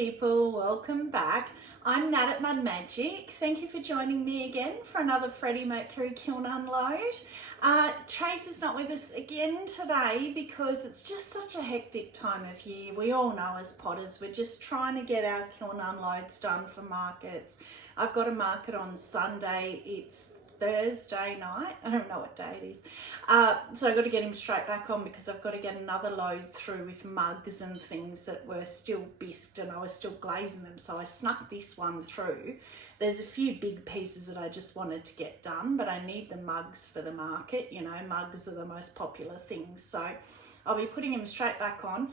people, welcome back. I'm Nat at Mud Magic. Thank you for joining me again for another Freddie Mercury kiln unload. Trace is not with us again today because it's just such a hectic time of year. We all know as potters, we're just trying to get our kiln unloads done for markets. I've got a market on Sunday. It's Thursday night. I don't know what day it is. So I've got to get him straight back on because I've got to get another load through with mugs and things that were still bisqued and I was still glazing them. So I snuck this one through. There's a few big pieces that I just wanted to get done, but I need the mugs for the market. You know, mugs are the most popular things. So I'll be putting him straight back on.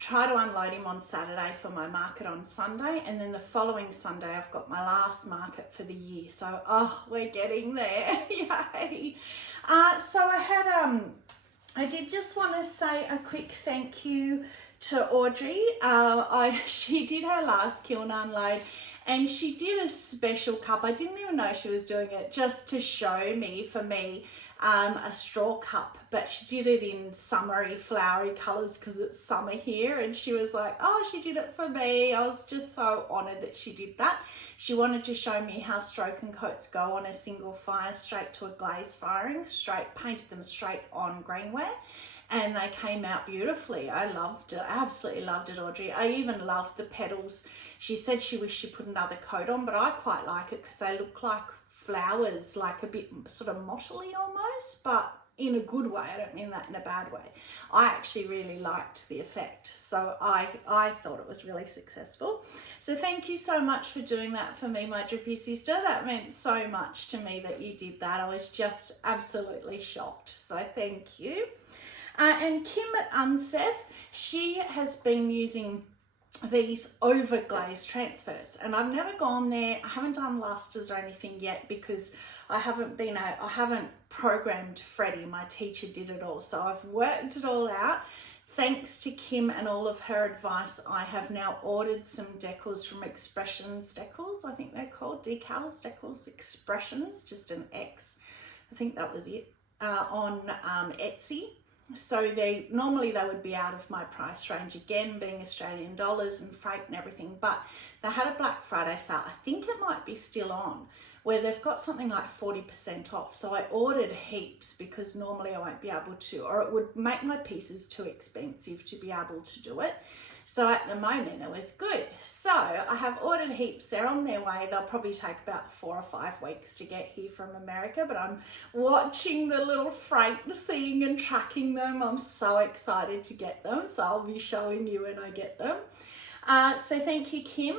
Try to unload him on Saturday for my market on Sunday, and then the following Sunday I've got my last market for the year. So we're getting there. Yay. So I did just want to say a quick thank you to Audrey. She did her last kiln unload and she did a special cup. I didn't even know she was doing it, just to show me, for me, a straw cup, but she did it in summery, flowery colours because it's summer here, and she was like, oh, she did it for me. I was just so honoured that she did that. She wanted to show me how stroke and coats go on a single fire straight to a glaze firing, painted them straight on greenware, and they came out beautifully. I loved it, absolutely loved it, Audrey. I even loved the petals. She said she wished she put another coat on, but I quite like it because they look like flowers, like a bit sort of mottly almost, but in a good way. I don't mean that in a bad way. I actually really liked the effect, so I thought it was really successful. So thank you so much for doing that for me, my drippy sister. That meant so much to me that you did that. I was just absolutely shocked, so thank you. And Kim at Unseth, she has been using these over glaze transfers, and I've never gone there. I haven't done lusters or anything yet because I haven't programmed Freddie. My teacher did it all, so I've worked it all out. Thanks to Kim and all of her advice, I have now ordered some decals from Expressions Decals. I think they're called decals, Expressions, just an X. I think that was it, on Etsy. So normally they would be out of my price range, again being Australian dollars and freight and everything, but they had a Black Friday sale. I think it might be still on, where they've got something like 40% off. So I ordered heaps because normally I won't be able to, or it would make my pieces too expensive to be able to do it. So at the moment it was good. So I have ordered heaps. They're on their way. They'll probably take about 4 or 5 weeks to get here from America, but I'm watching the little freight thing and tracking them. I'm so excited to get them. So I'll be showing you when I get them. So thank you, Kim,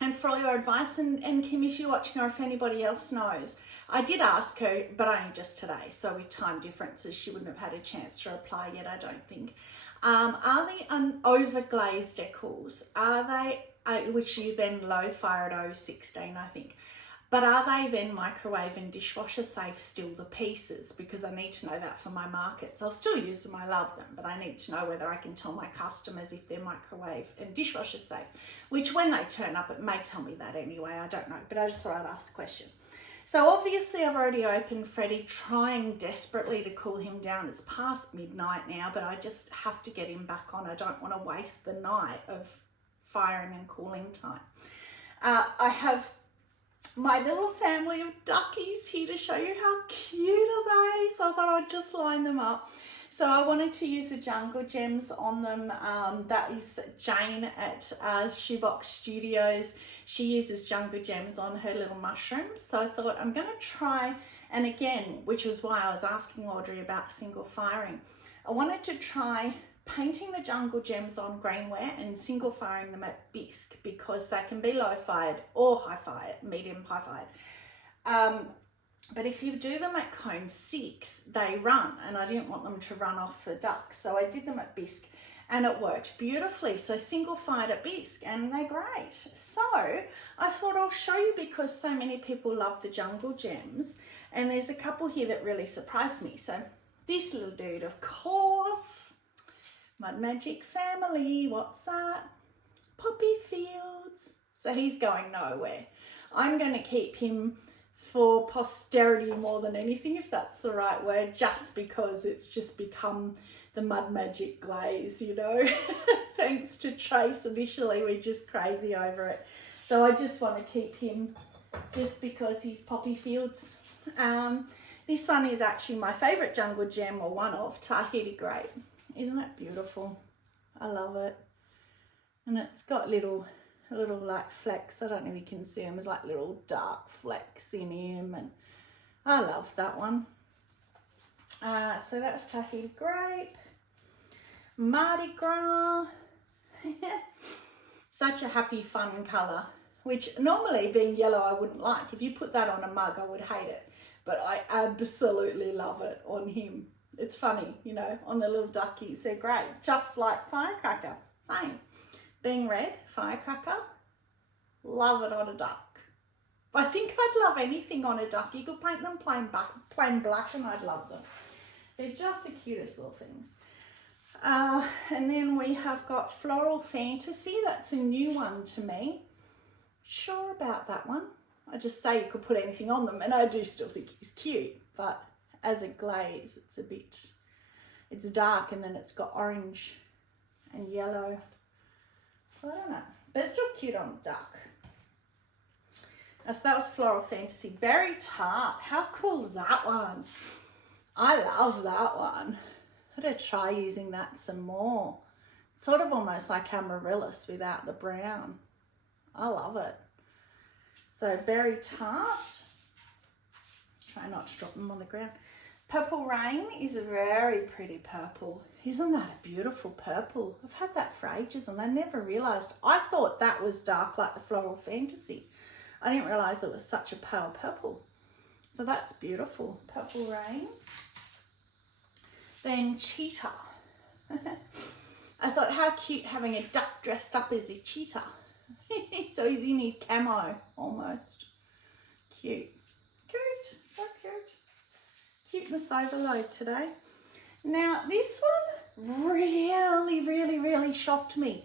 and for all your advice. And Kim, if you're watching or if anybody else knows, I did ask her, but only just today. So with time differences, she wouldn't have had a chance to reply yet, I don't think. Are the over glazed decals, are they, which you then low fire at 016, I think, but are they then microwave and dishwasher safe still, the pieces? Because I need to know that for my markets. I'll still use them, I love them, but I need to know whether I can tell my customers if they're microwave and dishwasher safe, which when they turn up, it may tell me that anyway, I don't know, but I just thought I'd ask the question. So obviously I've already opened Freddie, trying desperately to cool him down. It's past midnight now, but I just have to get him back on. I don't want to waste the night of firing and cooling time. I have my little family of duckies here to show you how cute are they. So I thought I'd just line them up. So I wanted to use the Jungle Gems on them. That is Jane at Shoebox Studios. She uses Jungle Gems on her little mushrooms. So I thought I'm going to try, and again, which was why I was asking Audrey about single firing. I wanted to try painting the Jungle Gems on greenware and single firing them at bisque because they can be low fired or high fired, medium high fired. But if you do them at cone 6, they run, and I didn't want them to run off the duck. So I did them at bisque and it worked beautifully. So single fired at bisque and they're great. So I thought I'll show you because so many people love the Jungle Gems, and there's a couple here that really surprised me. So this little dude, of course, Mud Magic family, what's that? Poppy Fields. So he's going nowhere. I'm going to keep him for posterity more than anything, if that's the right word, just because it's just become the Mud Magic glaze, you know. Thanks to Trace, initially we're just crazy over it. So I just want to keep him just because he's poppy fields. This one is actually my favourite jungle gem, or one of, Tahiti grape. Isn't it beautiful? I love it. And it's got little like flecks. I don't know if you can see them. There's like little dark flecks in him, and I love that one. So that's Tahiti grape. Mardi Gras. Such a happy, fun colour, which normally, being yellow, I wouldn't like. If you put that on a mug, I would hate it. But I absolutely love it on him. It's funny, you know, on the little duckies. They're great. Just like firecracker. Same. Being red, firecracker. Love it on a duck. I think I'd love anything on a duck. You could paint them plain black and I'd love them. They're just the cutest little things. And then we have got Floral Fantasy. That's a new one to me. Sure about that one. I just say you could put anything on them, and I do still think he's cute, but as a glaze, it's dark, and then it's got orange and yellow. So I don't know, but it's still cute on the duck. So that was Floral Fantasy. Very tart. How cool is that one? I love that one. I'm going to try using that some more. It's sort of almost like amaryllis without the brown. I love it. So very tart. Try not to drop them on the ground. Purple Rain is a very pretty purple. Isn't that a beautiful purple? I've had that for ages and I never realised. I thought that was dark like the Floral Fantasy. I didn't realise it was such a pale purple. So that's beautiful. Purple Rain. Then Cheetah. I thought, how cute having a duck dressed up as a cheetah. So he's in his camo almost. Cute. Cute. So cute. Cuteness overload today. Now this one really shocked me.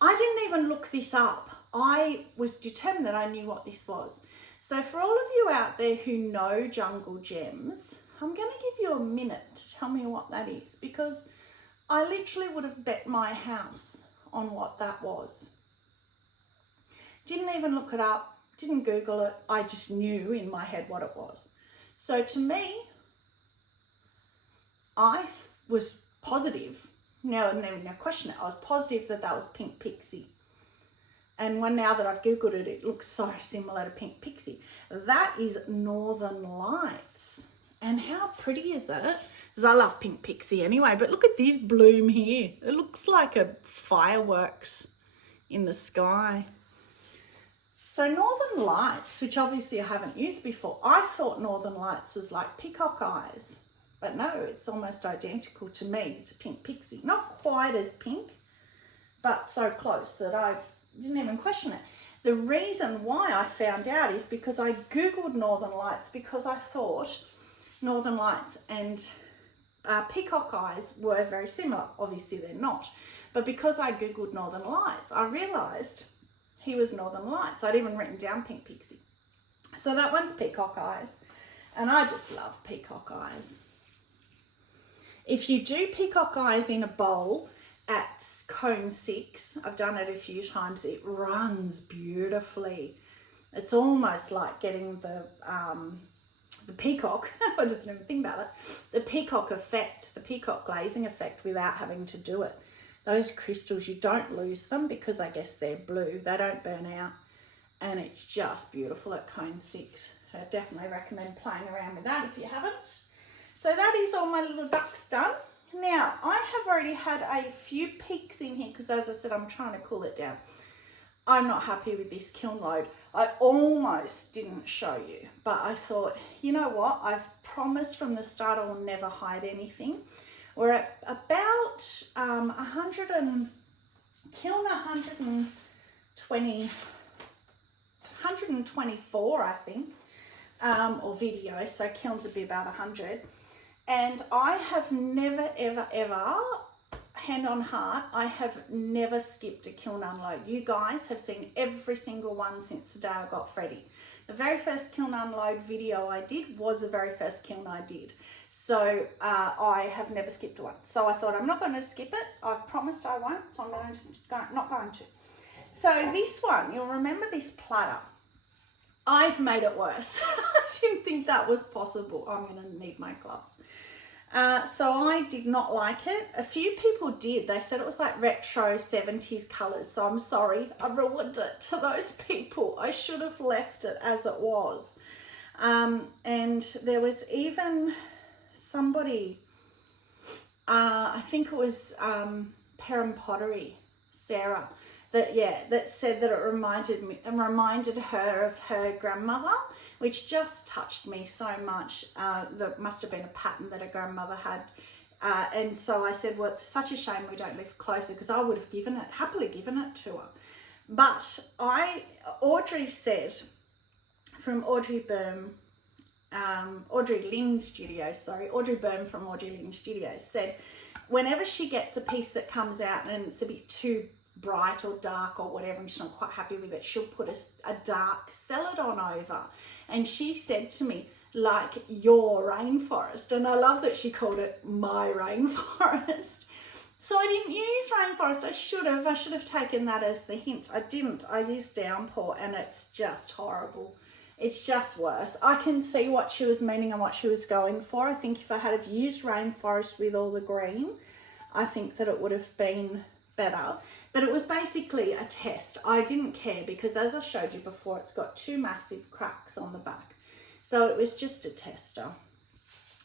I didn't even look this up. I was determined that I knew what this was. So for all of you out there who know jungle gems, I'm going to give you a minute to tell me what that is, because I literally would have bet my house on what that was. Didn't even look it up, didn't Google it, I just knew in my head what it was. So to me, I was positive, no question it, I was positive that was pink pixie. And now that I've Googled it, it looks so similar to pink pixie. That is Northern Lights. And how pretty is it? Because I love pink pixie anyway, but look at this bloom here. It looks like a fireworks in the sky. So Northern Lights, which obviously I haven't used before, I thought Northern Lights was like peacock eyes, but no, it's almost identical to me, to pink pixie. Not quite as pink, but so close that I didn't even question it. The reason why I found out is because I Googled Northern Lights, because I thought Northern Lights and peacock eyes were very similar. Obviously they're not, but because I Googled Northern Lights, I realised he was Northern Lights. I'd even written down pink pixie. So that one's peacock eyes, and I just love peacock eyes. If you do peacock eyes in a bowl at cone 6, I've done it a few times, it runs beautifully. It's almost like getting the peacock, I just didn't even think about it, the peacock effect, the peacock glazing effect without having to do it. Those crystals, you don't lose them because I guess they're blue. They don't burn out, and it's just beautiful at cone 6. I definitely recommend playing around with that if you haven't. So that is all my little ducks done. Now, I have already had a few peaks in here because, as I said, I'm trying to cool it down. I'm not happy with this kiln load. I almost didn't show you, but I thought, you know what? I've promised from the start I will never hide anything. We're at about 124, I think, or video. So kilns would be about 100. And I have never, ever, hand on heart, I have never skipped a kiln unload. You guys have seen every single one since the day I got Freddie. The very first kiln unload video I did was the very first kiln I did. So I have never skipped one. So I thought I'm not going to skip it. I've promised I won't, so I'm not going to. So this one, you'll remember this platter. I've made it worse. I didn't think that was possible. I'm going to need my gloves. So I did not like it. A few people did. They said it was like retro 70s colours. So I'm sorry. I ruined it to those people. I should have left it as it was. And there was even somebody, I think it was Pottery, Sarah, that said that it reminded her of her grandmother, which just touched me so much. That must have been a pattern that her grandmother had. And so I said, well, it's such a shame we don't live closer, because I would have happily given it to her. But Audrey said, from Audrey Byrne from Audrey Lynn Studios said, whenever she gets a piece that comes out and it's a bit too bright or dark or whatever, and she's not quite happy with it, she'll put a dark celadon over. And she said to me, like your rainforest. And I love that she called it my rainforest. So I didn't use rainforest. I should have taken that as the hint. I didn't. I used downpour, and it's just horrible. It's just worse. I can see what she was meaning and what she was going for. I think if I had have used rainforest with all the green, I think that it would have been better. But it was basically a test. I didn't care because, as I showed you before, it's got 2 massive cracks on the back. So it was just a tester.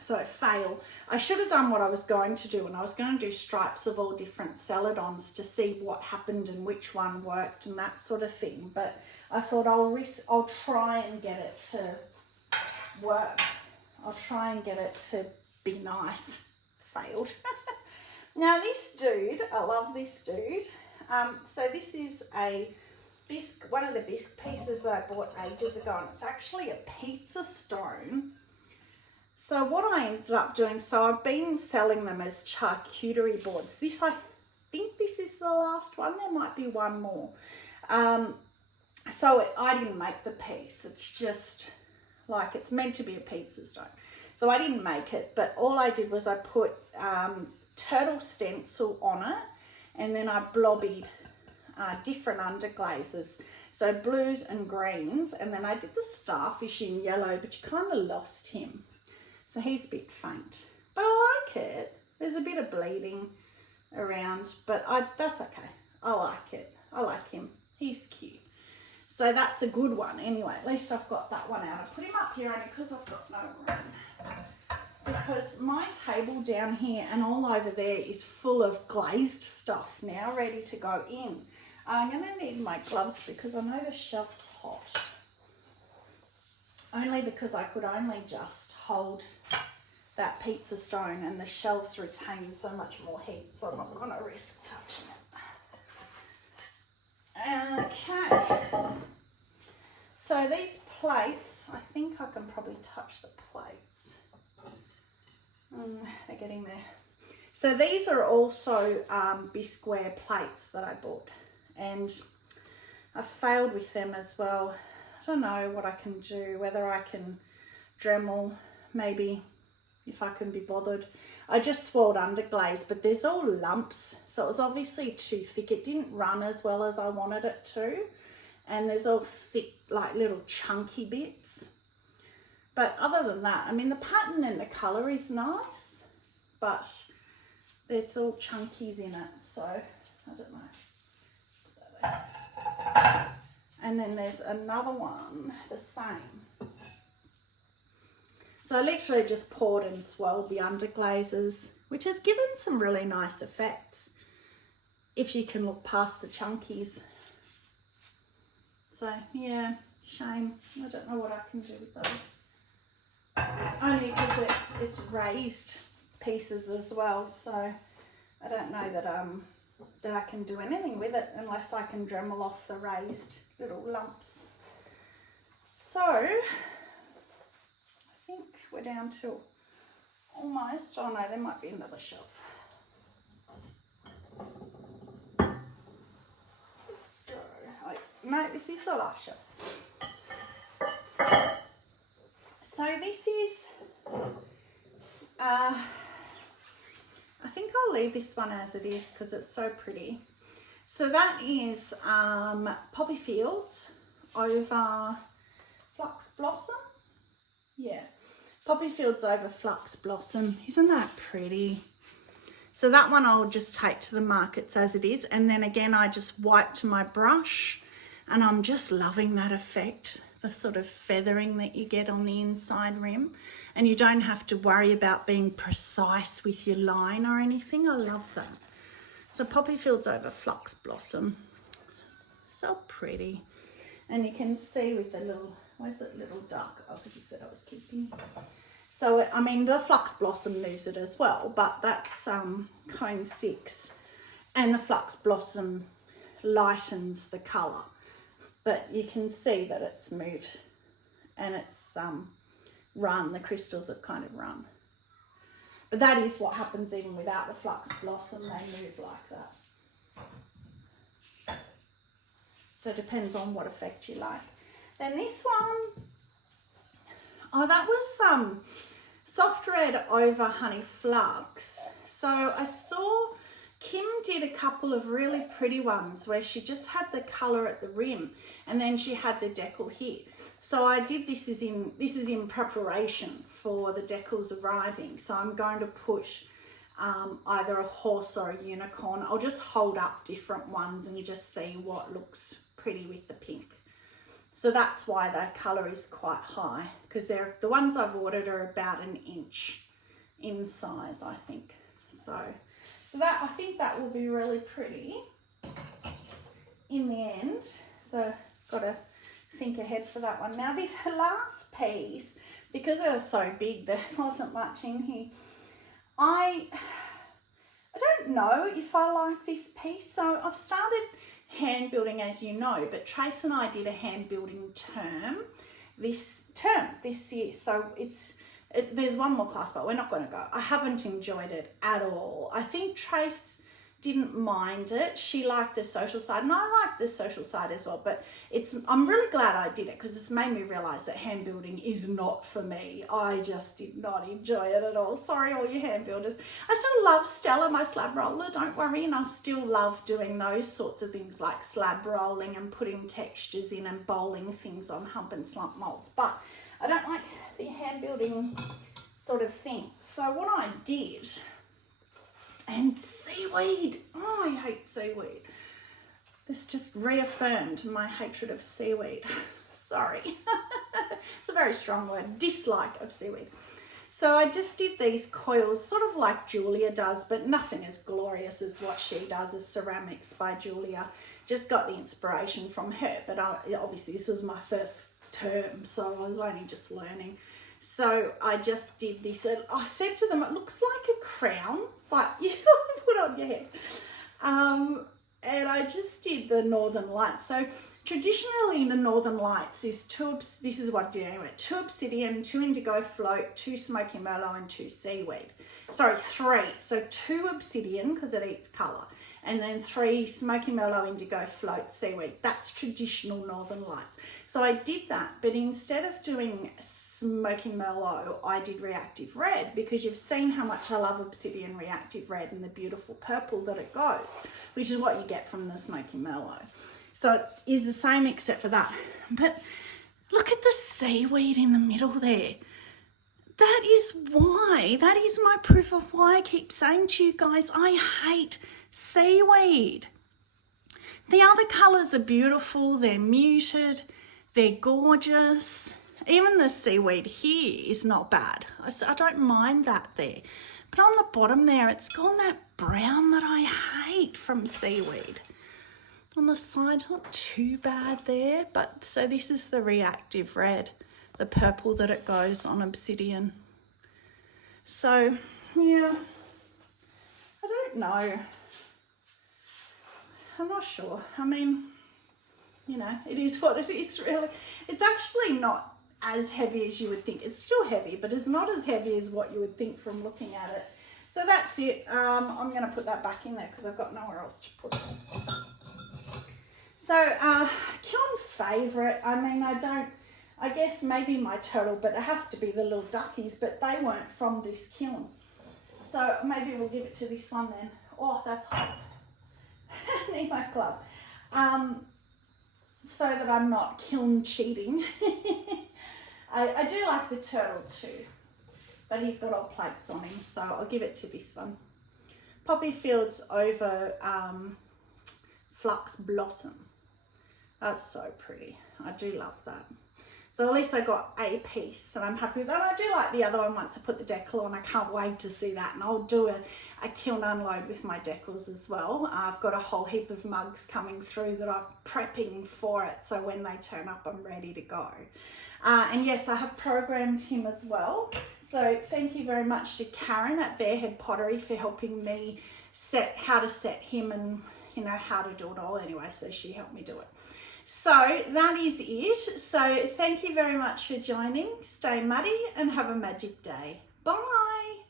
So it failed. I should have done what I was going to do, and I was going to do stripes of all different celadons to see what happened and which one worked and that sort of thing. But I thought I'll try and get it to work. I'll try and get it to be nice. Failed. Now this dude, I love this dude. So this is one of the bisque pieces that I bought ages ago, and it's actually a pizza stone. So what I ended up doing, so I've been selling them as charcuterie boards. I think this is the last one. There might be one more. So I didn't make the piece. It's just like, it's meant to be a pizza stone. So I didn't make it, but all I did was I put turtle stencil on it, and then I blobbied different underglazes, so blues and greens, and then I did the starfish in yellow, but you kind of lost him, so he's a bit faint, but I like it. There's a bit of bleeding around, but that's okay. I like it. I like him. He's cute. So that's a good one anyway. At least I've got that one out. I put him up here only because I've got no room. Because my table down here and all over there is full of glazed stuff now, ready to go in. I'm going to need my gloves because I know the shelf's hot. Only because I could only just hold that pizza stone, and the shelves retain so much more heat, so I'm not going to risk touching it. Okay. So these plates, I think I can probably touch the plates. They're getting there. So these are also bisqueware plates that I bought, and I failed with them as well. I don't know what I can do, whether I can Dremel, maybe, if I can be bothered. I just swirled underglaze, but there's all lumps, so it was obviously too thick. It didn't run as well as I wanted it to, and there's all thick, like little chunky bits. But other than that, I mean, the pattern and the colour is nice, but it's all chunkies in it, so I don't know. And then there's another one, the same. So I literally just poured and swirled the underglazes, which has given some really nice effects, if you can look past the chunkies. So yeah, shame. I don't know what I can do with those. Only because it's raised pieces as well, so I don't know that I can do anything with it unless I can Dremel off the raised little lumps. So I think we're down to almost, oh no, there might be another shelf. So, no, this is the last shelf. So this is, I think I'll leave this one as it is because it's so pretty. So that is Poppy Fields over Flux Blossom. Yeah, Poppy Fields over Flux Blossom. Isn't that pretty? So that one I'll just take to the markets as it is. And then again, I just wiped my brush and I'm just loving that effect, the sort of feathering that you get on the inside rim. And you don't have to worry about being precise with your line or anything. I love that. So Poppy Fields over Flux Blossom. So pretty. And you can see with the little, where's that little duck? Oh, because you said I was keeping. So, I mean, the Flux Blossom moves it as well, but that's cone 6. And the Flux Blossom lightens the colour. But you can see that it's moved and it's run, the crystals have kind of run. But that is what happens even without the Flux Blossom, they move like that. So it depends on what effect you like. Then this one, oh, that was Soft Red over Honey Flux. So I saw Kim did a couple of really pretty ones where she just had the colour at the rim and then she had the decal here. So I did this is in preparation for the decals arriving. So I'm going to push either a horse or a unicorn. I'll just hold up different ones and just see what looks pretty with the pink. So that's why the colour is quite high, because the ones I've ordered are about an inch in size, I think. So that, I think that will be really pretty in the end. So got to think ahead for that one. Now the last piece, because it was so big, there wasn't much in here. I don't know if I like this piece. So I've started hand building, as you know, but Trace and I did a hand building term this year. So there's one more class, but we're not going to go. I haven't enjoyed it at all. I think Trace didn't mind it. She liked the social side and I like the social side as well, but I'm really glad I did it because it's made me realise that hand building is not for me. I just did not enjoy it at all. Sorry all you hand builders. I still love Stella, my slab roller, don't worry, and I still love doing those sorts of things like slab rolling and putting textures in and bowling things on hump and slump molds, but I don't like the hand building sort of thing. So what I did, and seaweed, oh, I hate seaweed. This just reaffirmed my hatred of seaweed. Sorry. It's a very strong word, dislike of seaweed. So I just did these coils, sort of like Julia does, but nothing as glorious as what she does as Ceramics by Julia. Just got the inspiration from her, but obviously this was my first term, so I was only just learning. So I just did this. I said to them, it looks like a crown, but you put on your head. And I just did the Northern Lights. So traditionally the Northern Lights is this is what I did anyway, 2 obsidian, 2 indigo float, 2 smoky merlot and 2 seaweed. Sorry, 3. So 2 obsidian because it eats colour. And then 3 smoky merlot, indigo float, seaweed. That's traditional Northern Lights. So I did that, but instead of doing smoky merlot, I did reactive red, because you've seen how much I love obsidian reactive red and the beautiful purple that it goes, which is what you get from the smoky merlot. So it is the same except for that. But look at the seaweed in the middle there. That is my proof of why I keep saying to you guys, I hate seaweed. The other colours are beautiful, they're muted, they're gorgeous. Even the seaweed here is not bad. I don't mind that there. But on the bottom there, it's gone that brown that I hate from seaweed. On the side, not too bad there, but so this is the reactive red, the purple that it goes on obsidian. So, yeah, I don't know. I'm not sure. I mean, you know, it is what it is, really. It's actually not as heavy as you would think. It's still heavy, but it's not as heavy as what you would think from looking at it. So that's it. I'm going to put that back in there because I've got nowhere else to put it. So kiln favourite. I mean, I I guess maybe my turtle, but it has to be the little duckies, but they weren't from this kiln. So maybe we'll give it to this one then. Oh, that's hot. Need my glove. So that I'm not kiln cheating. I do like the turtle too, but he's got old plates on him, so I'll give it to this one. Poppy Fields over Flux Blossom. That's so pretty. I do love that. So at least I got a piece that I'm happy with. And I do like the other one once I put the decal on. I can't wait to see that. And I'll do a kiln unload with my decals as well. I've got a whole heap of mugs coming through that I'm prepping for it. So when they turn up, I'm ready to go. And yes, I have programmed him as well. So thank you very much to Karen at Barehead Pottery for helping me how to set him and, you know, how to do it all anyway. So she helped me do it. So that is it. So thank you very much for joining. Stay muddy and have a magic day. Bye.